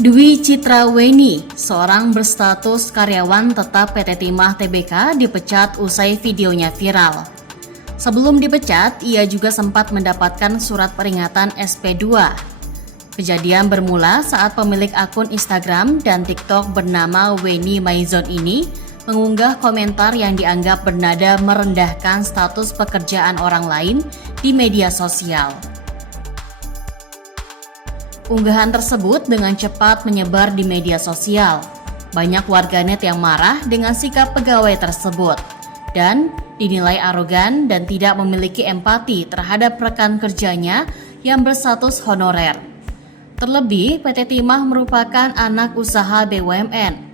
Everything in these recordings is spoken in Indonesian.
Dwi Citraweni, seorang berstatus karyawan tetap PT Timah Tbk, dipecat usai videonya viral. Sebelum dipecat, ia juga sempat mendapatkan surat peringatan SP2. Kejadian bermula saat pemilik akun Instagram dan TikTok bernama Weni Maizon ini mengunggah komentar yang dianggap bernada merendahkan status pekerjaan orang lain di media sosial. Unggahan tersebut dengan cepat menyebar di media sosial. Banyak warganet yang marah dengan sikap pegawai tersebut dan dinilai arogan dan tidak memiliki empati terhadap rekan kerjanya yang berstatus honorer. Terlebih, PT Timah merupakan anak usaha BUMN.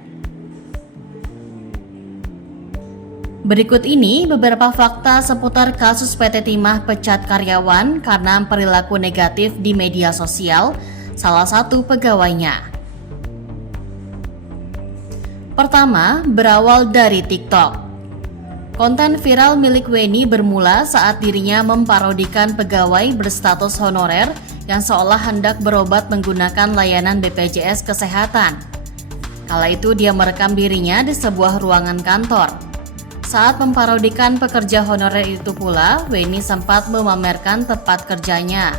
Berikut ini beberapa fakta seputar kasus PT Timah pecat karyawan karena perilaku negatif di media sosial salah satu pegawainya. Pertama, berawal dari TikTok. Konten viral milik Weni bermula saat dirinya memparodikan pegawai berstatus honorer yang seolah hendak berobat menggunakan layanan BPJS Kesehatan. Kala itu dia merekam dirinya di sebuah ruangan kantor. Saat memparodikan pekerja honorer itu pula, Weni sempat memamerkan tempat kerjanya.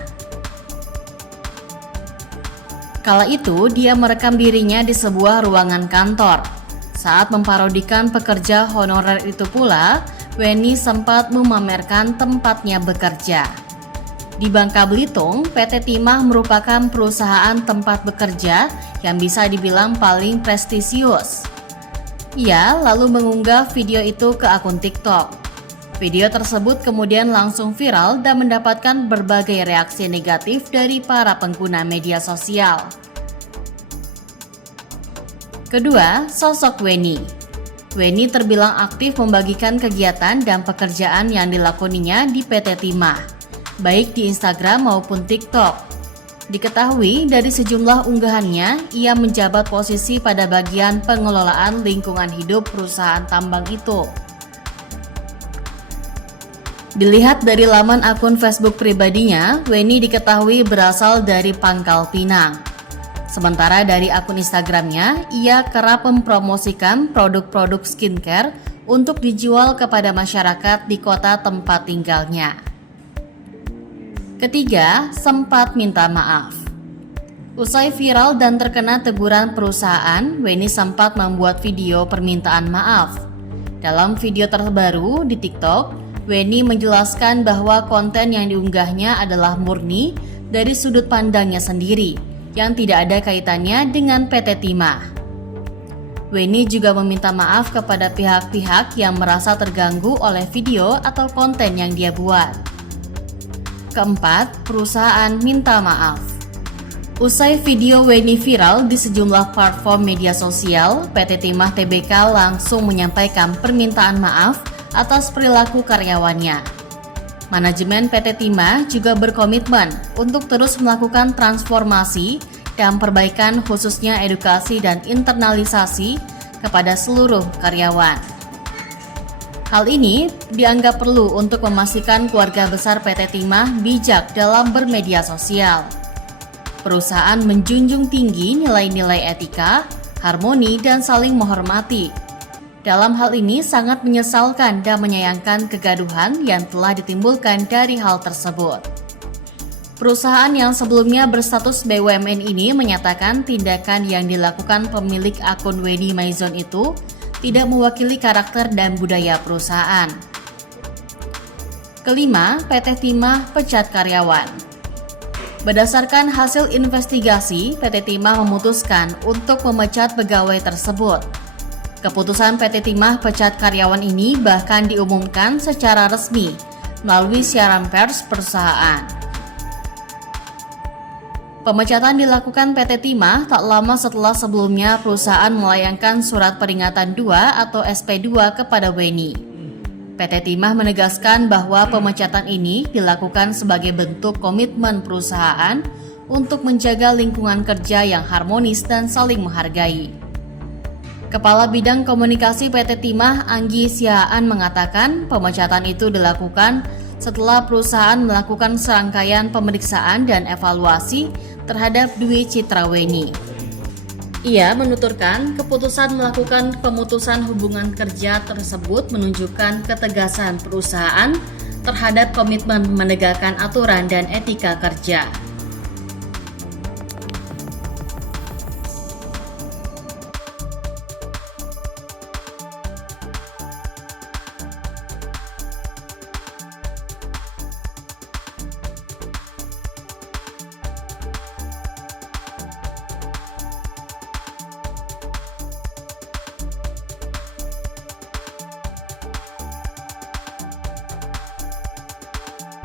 Kala itu, dia merekam dirinya di sebuah ruangan kantor. Saat memparodikan pekerja honorer itu pula, Weni sempat memamerkan tempatnya bekerja. Di Bangka Belitung, PT Timah merupakan perusahaan tempat bekerja yang bisa dibilang paling prestisius. Ia lalu mengunggah video itu ke akun TikTok. Video tersebut kemudian langsung viral dan mendapatkan berbagai reaksi negatif dari para pengguna media sosial. Kedua, sosok Weni. Weni terbilang aktif membagikan kegiatan dan pekerjaan yang dilakoninya di PT Timah, baik di Instagram maupun TikTok. Diketahui dari sejumlah unggahannya, ia menjabat posisi pada bagian pengelolaan lingkungan hidup perusahaan tambang itu. Dilihat dari laman akun Facebook pribadinya, Weni diketahui berasal dari Pangkal Pinang. Sementara dari akun Instagramnya, ia kerap mempromosikan produk-produk skincare untuk dijual kepada masyarakat di kota tempat tinggalnya. Ketiga, sempat minta maaf. Usai viral dan terkena teguran perusahaan, Weni sempat membuat video permintaan maaf. Dalam video terbaru di TikTok, Weni menjelaskan bahwa konten yang diunggahnya adalah murni dari sudut pandangnya sendiri, yang tidak ada kaitannya dengan PT Timah. Weni juga meminta maaf kepada pihak-pihak yang merasa terganggu oleh video atau konten yang dia buat. Keempat, perusahaan minta maaf. Usai video Weni viral di sejumlah platform media sosial, PT Timah Tbk langsung menyampaikan permintaan maaf atas perilaku karyawannya. Manajemen PT Timah juga berkomitmen untuk terus melakukan transformasi dan perbaikan khususnya edukasi dan internalisasi kepada seluruh karyawan. Hal ini dianggap perlu untuk memastikan keluarga besar PT Timah bijak dalam bermedia sosial. Perusahaan menjunjung tinggi nilai-nilai etika, harmoni, dan saling menghormati. Dalam hal ini sangat menyesalkan dan menyayangkan kegaduhan yang telah ditimbulkan dari hal tersebut. Perusahaan yang sebelumnya berstatus BUMN ini menyatakan tindakan yang dilakukan pemilik akun Weni Maizon itu tidak mewakili karakter dan budaya perusahaan. Kelima, PT Timah pecat karyawan. Berdasarkan hasil investigasi, PT Timah memutuskan untuk memecat pegawai tersebut. Keputusan PT Timah pecat karyawan ini bahkan diumumkan secara resmi melalui siaran pers perusahaan. Pemecatan dilakukan PT Timah tak lama setelah sebelumnya perusahaan melayangkan surat peringatan 2 atau SP2 kepada Weni. PT Timah menegaskan bahwa pemecatan ini dilakukan sebagai bentuk komitmen perusahaan untuk menjaga lingkungan kerja yang harmonis dan saling menghargai. Kepala Bidang Komunikasi PT Timah, Anggi Sihaan, mengatakan pemecatan itu dilakukan setelah perusahaan melakukan serangkaian pemeriksaan dan evaluasi terhadap Dwi Citraweni. Ia menuturkan keputusan melakukan pemutusan hubungan kerja tersebut menunjukkan ketegasan perusahaan terhadap komitmen menegakkan aturan dan etika kerja.